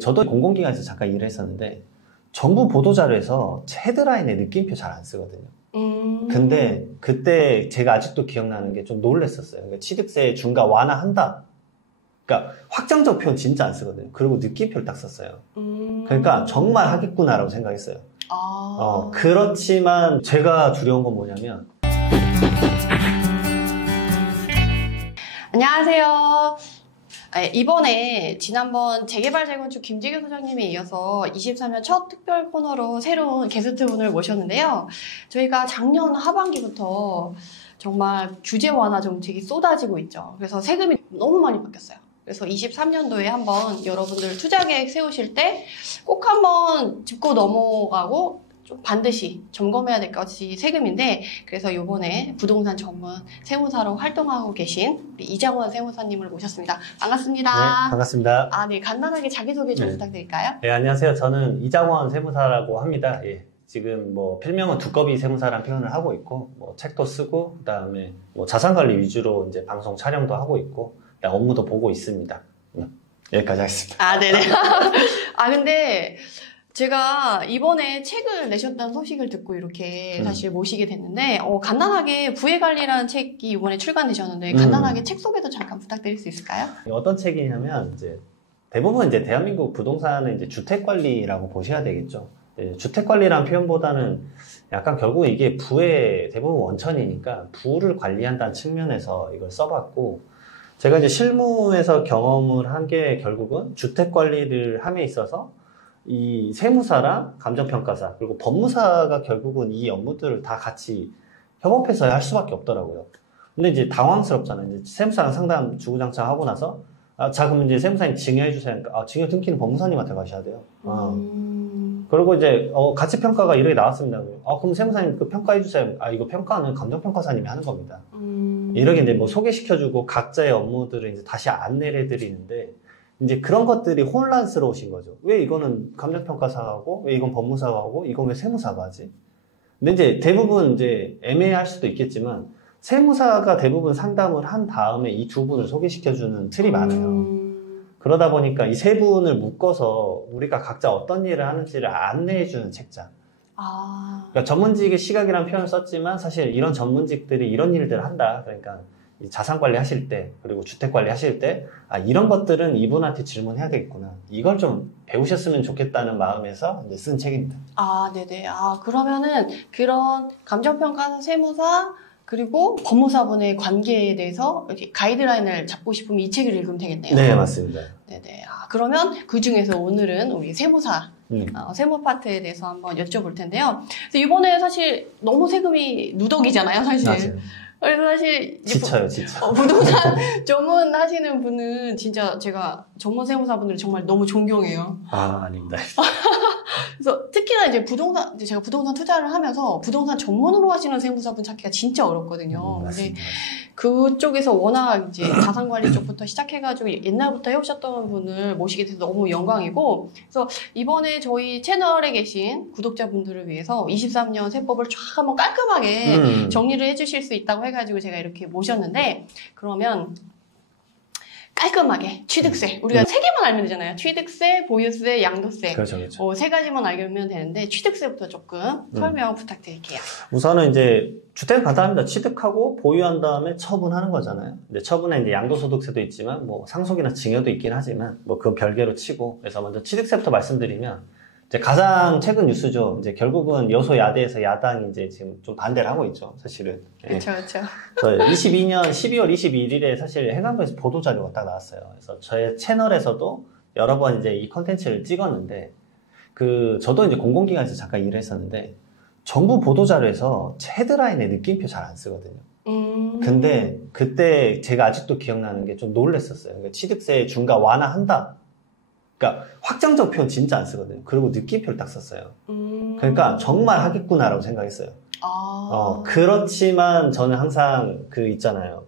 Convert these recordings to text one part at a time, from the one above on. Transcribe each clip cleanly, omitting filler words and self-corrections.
저도 공공기관에서 잠깐 일을 했었는데 정부 보도자료에서 헤드라인에 느낌표 잘 안 쓰거든요. 근데 그때 제가 아직도 기억나는 게 좀 놀랬었어요. 그러니까 취득세 중과 완화한다. 그러니까 확정적 표현 진짜 안 쓰거든요. 그리고 느낌표를 딱 썼어요. 그러니까 정말 하겠구나라고 생각했어요. 그렇지만 제가 두려운 건 뭐냐면 안녕하세요. 이번에 지난번 재개발 재건축 김재규 소장님에 이어서 23년 첫 특별 코너로 새로운 게스트분을 모셨는데요. 저희가 작년 하반기부터 정말 규제 완화 정책이 쏟아지고 있죠. 그래서 세금이 너무 많이 바뀌었어요. 그래서 23년도에 한번 여러분들 투자 계획 세우실 때 꼭 한번 짚고 넘어가고 좀 반드시 점검해야 될 것이 세금인데, 그래서 이번에 부동산 전문 세무사로 활동하고 계신 우리 이장원 세무사님을 모셨습니다. 반갑습니다. 네, 반갑습니다. 네, 간단하게 자기소개 좀 부탁드릴까요? 네, 안녕하세요. 저는 이장원 세무사라고 합니다. 예, 지금 필명은 두꺼비 세무사라는 표현을 하고 있고, 책도 쓰고, 그다음에 자산관리 위주로 이제 방송 촬영도 하고 있고, 업무도 보고 있습니다. 여기까지 하겠습니다. 네네. 근데 제가 이번에 책을 내셨다는 소식을 듣고 이렇게 사실 모시게 됐는데, 간단하게 부의관리라는 책이 이번에 출간되셨는데, 간단하게 책 소개도 잠깐 부탁드릴 수 있을까요? 어떤 책이냐면, 대부분 대한민국 부동산은 주택관리라고 보셔야 되겠죠. 주택관리라는 표현보다는 약간 결국 이게 부의 대부분 원천이니까 부를 관리한다는 측면에서 이걸 써봤고, 제가 실무에서 경험을 한 게 결국은 주택관리를 함에 있어서 이 세무사랑 감정평가사 그리고 법무사가 결국은 이 업무들을 다 같이 협업해서 할 수밖에 없더라고요. 근데 이제 당황스럽잖아요. 이제 세무사랑 상담 주구장창 하고 나서 그럼 이제 세무사님 증여해 주세요. 그러니까 증여 등기는 법무사님한테 가셔야 돼요. 그리고 이제 가치 평가가 이렇게 나왔습니다. 그럼 세무사님 그 평가해 주세요. 이거 평가는 감정평가사님이 하는 겁니다. 이렇게 이제 소개시켜주고 각자의 업무들을 이제 다시 안내를 해드리는데, 이제 그런 것들이 혼란스러우신 거죠. 왜 이거는 감정평가사가 하고, 왜 이건 법무사가 하고, 이건 왜 세무사가 하지? 근데 이제 대부분 애매할 수도 있겠지만, 세무사가 대부분 상담을 한 다음에 이 두 분을 소개시켜주는 틀이 많아요. 그러다 보니까 이 세 분을 묶어서 우리가 각자 어떤 일을 하는지를 안내해주는 책자. 그러니까 전문직의 시각이라는 표현을 썼지만 사실 이런 전문직들이 이런 일들을 한다. 그러니까 자산관리 하실 때, 그리고 주택관리 하실 때, 이런 것들은 이분한테 질문해야 되겠구나. 이걸 좀 배우셨으면 좋겠다는 마음에서 이제 쓴 책입니다. 네네. 그러면은 그런 감정평가사, 세무사, 그리고 법무사분의 관계에 대해서 이렇게 가이드라인을 잡고 싶으면 이 책을 읽으면 되겠네요. 네, 맞습니다. 네네. 그러면 그 중에서 오늘은 우리 세무사, 세무 파트에 대해서 한번 여쭤볼 텐데요. 그래서 이번에 사실 너무 세금이 누덕이잖아요, 사실. 맞아요. 그래서 사실 지쳐요, 지쳐. 부동산 전문 하시는 분은 진짜 제가 전문 세무사분들을 정말 너무 존경해요. 아닙니다. 그래서 특히나 제가 부동산 투자를 하면서 부동산 전문으로 하시는 세무사분 찾기가 진짜 어렵거든요. 근데 그쪽에서 워낙 이제 자산관리 쪽부터 시작해가지고 옛날부터 해오셨던 분을 모시게 돼서 너무 영광이고, 그래서 이번에 저희 채널에 계신 구독자분들을 위해서 23년 세법을 쫙 한번 깔끔하게 정리를 해주실 수 있다고 해가지고 제가 이렇게 모셨는데, 그러면 깔끔하게 취득세, 우리가 세 개만 알면 되잖아요. 취득세, 보유세, 양도세. 그렇죠. 세 가지만 알면 되는데 취득세부터 조금 설명 부탁드릴게요. 우선은 이제 주택은 간단합니다. 취득하고 보유한 다음에 처분하는 거잖아요. 근데 처분에 이제 양도소득세도 있지만 상속이나 증여도 있긴 하지만 그건 별개로 치고, 그래서 먼저 취득세부터 말씀드리면, 이제 가장 최근 뉴스죠. 이제 결국은 여소야대에서 야당이 이제 지금 좀 반대를 하고 있죠, 사실은. 그렇죠. 22년 12월 21일에 사실 행안부에서 보도자료가 딱 나왔어요. 그래서 저의 채널에서도 여러 번 이제 이 컨텐츠를 찍었는데, 저도 이제 공공기관에서 잠깐 일을 했었는데, 정부 보도자료에서 헤드라인에 느낌표 잘 안 쓰거든요. 근데 그때 제가 아직도 기억나는 게 좀 놀랬었어요. 그러니까 취득세 중과 완화한다. 그러니까 확정적 표현 진짜 안 쓰거든요. 그리고 느낌표를 딱 썼어요. 그러니까 정말 하겠구나라고 생각했어요. 그렇지만 저는 항상 있잖아요.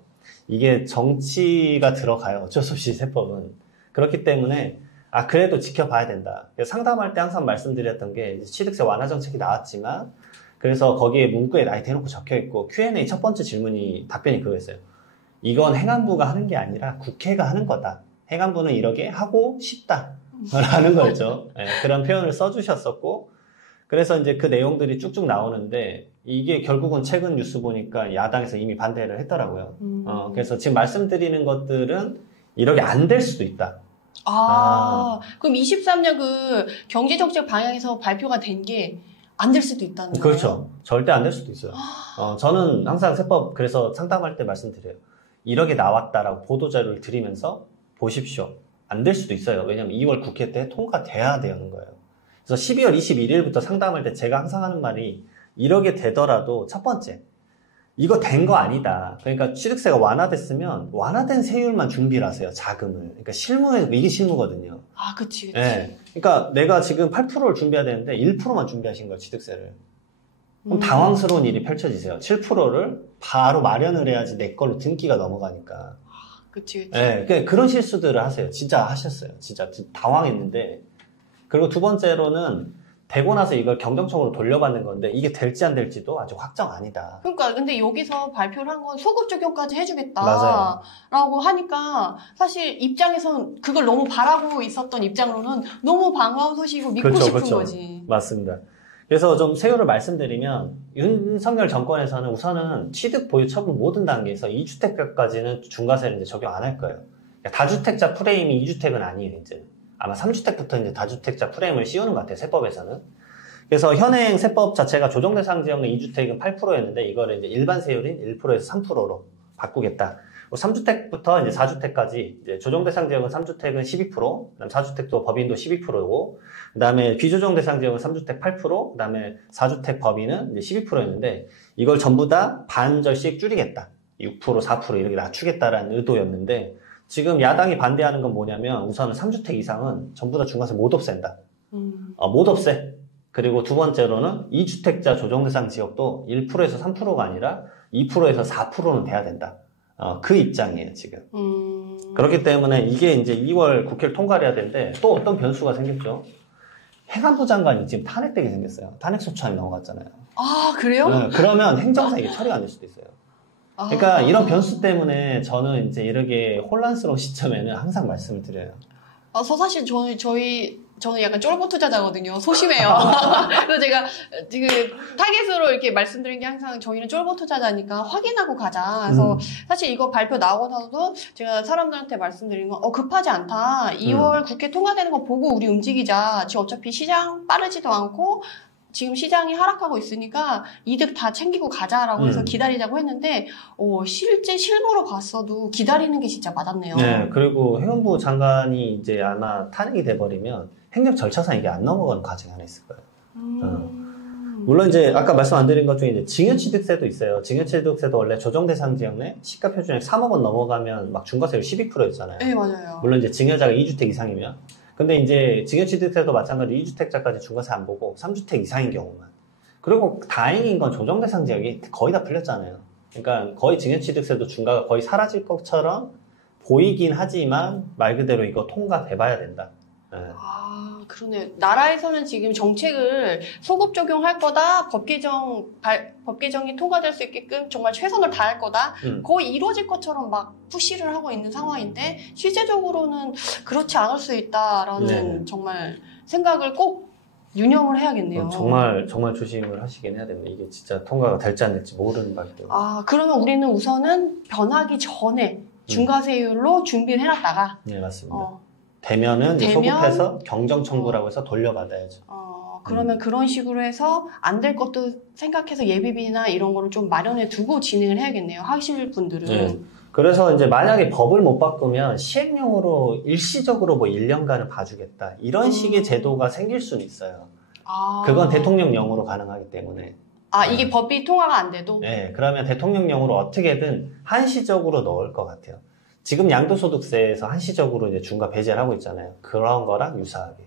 이게 정치가 들어가요. 어쩔 수 없이 세법은. 그렇기 때문에 그래도 지켜봐야 된다. 상담할 때 항상 말씀드렸던 게, 취득세 완화 정책이 나왔지만, 그래서 거기에 문구에 대놓고 적혀있고, Q&A 첫 번째 답변이 그거였어요. 이건 행안부가 하는 게 아니라 국회가 하는 거다. 행안부는 이렇게 하고 싶다. 라는 거죠. 예, 그런 표현을 써주셨었고, 그래서 이제 그 내용들이 쭉쭉 나오는데, 이게 결국은 최근 뉴스 보니까 야당에서 이미 반대를 했더라고요. 그래서 지금 말씀드리는 것들은 이렇게 안 될 수도 있다. 그럼 23년 그 경제정책 방향에서 발표가 된 게 안 될 수도 있다는 거예요? 그렇죠. 절대 안 될 수도 있어요. 저는 항상 세법, 그래서 상담할 때 말씀드려요. 이렇게 나왔다라고 보도자료를 드리면서 보십시오. 안 될 수도 있어요. 왜냐면 2월 국회 때 통과돼야 되는 거예요. 그래서 12월 21일부터 상담할 때 제가 항상 하는 말이 이렇게 되더라도 첫 번째, 이거 된 거 아니다. 그러니까 취득세가 완화됐으면 완화된 세율만 준비를 하세요. 자금을. 그러니까 실무에 이게 실무거든요. 그치. 네. 그러니까 내가 지금 8%를 준비해야 되는데 1%만 준비하신 거예요. 취득세를. 그럼 당황스러운 일이 펼쳐지세요. 7%를 바로 마련을 해야지 내 걸로 등기가 넘어가니까. 그치. 네. 그러니까 그런 실수들을 하세요. 진짜 하셨어요. 진짜 당황했는데. 그리고 두 번째로는 되고 나서 이걸 경정청으로 돌려받는 건데 이게 될지 안 될지도 아직 확정 아니다. 그러니까 근데 여기서 발표를 한 건 소급 적용까지 해주겠다라고 맞아요. 하니까 사실 입장에서는 그걸 너무 바라고 있었던 입장으로는 너무 반가운 소식이고 믿고 그렇죠, 싶은 그렇죠. 거지. 맞습니다. 그래서 좀 세율을 말씀드리면 윤석열 정권에서는 우선은 취득 보유 처분 모든 단계에서 2주택자까지는 중과세를 이제 적용 안 할 거예요. 그러니까 다주택자 프레임이 2주택은 아니에요, 이제. 아마 3주택부터 이제 다주택자 프레임을 씌우는 것 같아요, 세법에서는. 그래서 현행 세법 자체가 조정대상 지역 내 2주택은 8%였는데, 이거를 이제 일반 세율인 1%에서 3%로 바꾸겠다. 3주택부터 이제 4주택까지, 이제 조정대상 지역은 3주택은 12%, 그다음 4주택도 법인도 12%고, 그 다음에 비조정대상 지역은 3주택 8%, 그 다음에 4주택 법인은 이제 12%였는데, 이걸 전부 다 반절씩 줄이겠다. 6%, 4% 이렇게 낮추겠다라는 의도였는데, 지금 야당이 반대하는 건 뭐냐면 우선은 3주택 이상은 전부 다 중과세 못 없앤다. 못 없애. 그리고 두 번째로는 2주택자 조정대상 지역도 1%에서 3%가 아니라 2%에서 4%는 돼야 된다. 그 입장이에요, 지금. 그렇기 때문에 이게 이제 2월 국회를 통과를 해야 되는데 또 어떤 변수가 생겼죠? 행안부 장관이 지금 탄핵되게 생겼어요. 탄핵소추안이 넘어갔잖아요. 그래요? 네, 그러면 행정상 이게 처리가 안 될 수도 있어요. 그러니까 이런 변수 때문에 저는 이제 이렇게 혼란스러운 시점에는 항상 말씀을 드려요. 사실 저는 약간 쫄보 투자자거든요. 소심해요. 그래서 제가 지금 타겟으로 이렇게 말씀드린 게 항상 저희는 쫄보 투자자니까 확인하고 가자. 그래서 사실 이거 발표 나오고 나서도 제가 사람들한테 말씀드린 건 급하지 않다. 2월 국회 통과되는 거 보고 우리 움직이자. 지금 어차피 시장 빠르지도 않고 지금 시장이 하락하고 있으니까 이득 다 챙기고 가자라고 해서 기다리자고 했는데 실제 실무로 봤어도 기다리는 게 진짜 맞았네요. 네, 그리고 행안부 장관이 이제 아마 탄핵이 돼버리면 행정 절차상 이게 안 넘어가는 과정이 하나 있을 거예요. 물론 이제 아까 말씀 안 드린 것 중에 이제 증여취득세도 있어요. 증여취득세도 원래 조정대상 지역 내 시가 표준액 3억 원 넘어가면 막 중과세율 12%였잖아요. 네, 맞아요. 물론 이제 증여자가 2주택 이상이면. 근데 이제 증여취득세도 마찬가지로 2주택자까지 중과세 안 보고 3주택 이상인 경우만. 그리고 다행인 건 조정대상 지역이 거의 다 풀렸잖아요. 그러니까 거의 증여취득세도 중과가 거의 사라질 것처럼 보이긴 하지만 말 그대로 이거 통과돼봐야 된다. 네. 그러네요. 나라에서는 지금 정책을 소급 적용할 거다, 법 개정이 통과될 수 있게끔 정말 최선을 다할 거다, 거의 이루어질 것처럼 막 푸시를 하고 있는 상황인데, 실제적으로는 그렇지 않을 수 있다라는 정말 생각을 꼭 유념을 해야겠네요. 정말 조심을 하시긴 해야 됩니다. 이게 진짜 통과가 될지 안 될지 모르는 말이에요. 그러면 우리는 우선은 변하기 전에 중과세율로 준비를 해놨다가. 네, 맞습니다. 되면은 소급해서 경정 청구라고 해서 돌려받아야죠. 그러면 그런 식으로 해서 안 될 것도 생각해서 예비비나 이런 거를 좀 마련해 두고 진행을 해야겠네요. 하실 분들은. 네. 그래서 이제 만약에 법을 못 바꾸면 시행령으로 일시적으로 뭐 1년간은 봐주겠다. 이런 식의 제도가 생길 수는 있어요. 그건 대통령령으로 가능하기 때문에. 이게 법이 통과가 안 돼도? 네. 그러면 대통령령으로 어떻게든 한시적으로 넣을 것 같아요. 지금 양도소득세에서 한시적으로 이제 중과 배제를 하고 있잖아요. 그런 거랑 유사하게.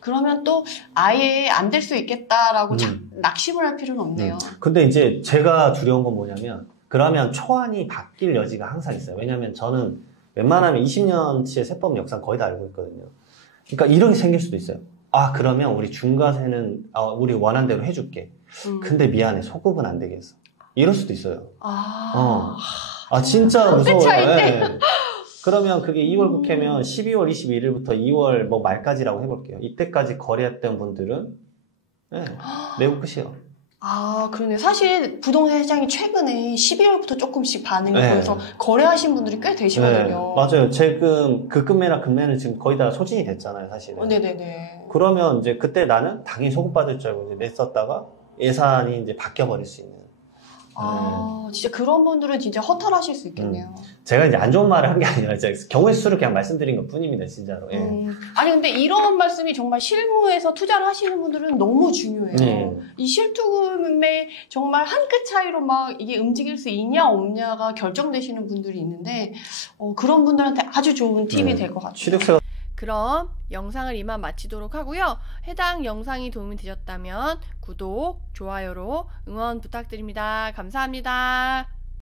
그러면 또 아예 안 될 수 있겠다라고 낙심을 할 필요는 없네요. 근데 이제 제가 두려운 건 뭐냐면, 그러면 초안이 바뀔 여지가 항상 있어요. 왜냐면 저는 웬만하면 20년치의 세법 역사 거의 다 알고 있거든요. 그러니까 이런 게 생길 수도 있어요. 그러면 우리 중과세는 우리 원한 대로 해줄게. 근데 미안해, 소급은 안 되겠어. 이럴 수도 있어요. 진짜 무서워요. 네. 그러면 그게 2월 국회면 12월 21일부터 2월 뭐 말까지라고 해볼게요. 이때까지 거래했던 분들은 네, 매우 끝이에요. 아, 그러네. 사실 부동산 시장이 최근에 12월부터 조금씩 반응이 네. 보여서 거래하신 분들이 꽤 되시거든요. 네, 맞아요. 지금 그 금매나 금매는 지금 거의 다 소진이 됐잖아요, 사실은. 네네네. 그러면 이제 그때 나는 당연히 소급받을 줄 알고 이제 냈었다가 예산이 이제 바뀌어버릴 수 있는. 아, 진짜 그런 분들은 진짜 허탈하실 수 있겠네요. 제가 이제 안 좋은 말을 한 게 아니라 제가 경우의 수를 그냥 말씀드린 것 뿐입니다, 진짜로. 예. 아니, 근데 이런 말씀이 정말 실무에서 투자를 하시는 분들은 너무 중요해요. 이 실투금의 정말 한 끗 차이로 막 이게 움직일 수 있냐 없냐가 결정되시는 분들이 있는데, 그런 분들한테 아주 좋은 팁이 될 것 같아요. 취득세가 그럼 영상을 이만 마치도록 하고요. 해당 영상이 도움이 되셨다면 구독, 좋아요로 응원 부탁드립니다. 감사합니다.